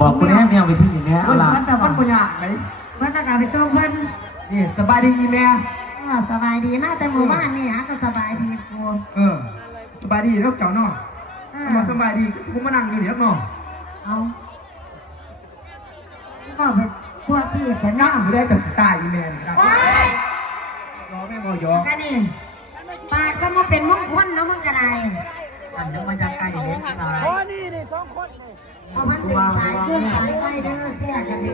บอกคุณแม่แมวไปที่นี่แม่เอาล่ะ มันแต่มันปัญญาไหม วันอากาศไปส่งเพิ่น นี่สบายดีแม่ สบายดีมากแต่หมู่บ้านนี่ฮะก็สบายดีครู สบายดีแล้วเจ้าเนาะมาสบายดีก็จะมานั่งอยู่นี่แล้วเนาะ เอาก็ไปทั่วที่แต่ นั่ น้าง อยู่ได้กับสไตล์แม่นี่นะ โอ้ย รอแม่บอยอ แค่นี้ปากก็มาเป็นมงคลเนาะมึงกระได อันยังมาจากไก่เล็กนะ เพราะมันเป็นสายเครื่องสายไฟเด้อเสียกันดี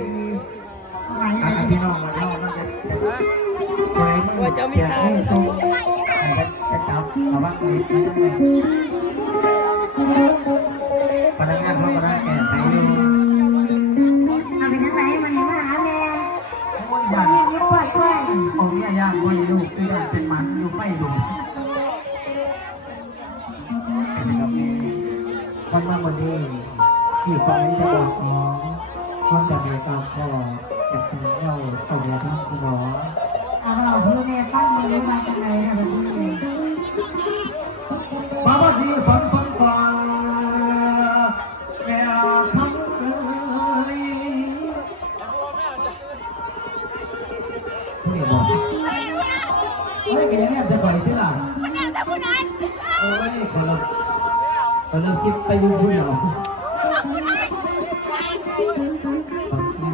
ๆเอาไว้ การ ให้ พี่น้องมาเล่าเราจะอะไรมือจะมีให้ส่งจะจับมาบ้างเลยพนักงานเขาก็ได้แก่ไปอยู่ เอาไปทางไหนมานี่มาหาแม่ โอ้ยอยาก ยิ้มเปิดด้วย ผมเนี่ยยากว่าลูกที่อยากเป็นมันอยู่ไม่ดูไอ้สิ่งนี้วันว่าวันนี้ที่ฟังจะบอกน้องคนแต่เมียตามคออยากเป็นเงาเอาเมียทั้งสนอ เอาเราเพื่อแม่ฟังมึงรู้มาจากไหนนะแบบนี้ มาวันนี้ฝันก่อนแม่คำเลยผู้ใหญ่บอกเฮ้ยแกเนี่ยจะปล่อยที่หลังโอ้ยขอเราคิดไปอยู่ผู้เดียว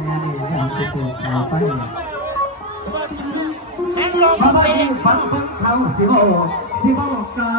แม่นี่อยากจะเป็นสาวไปมาวันนี้ฝันเขาสิโอเก่า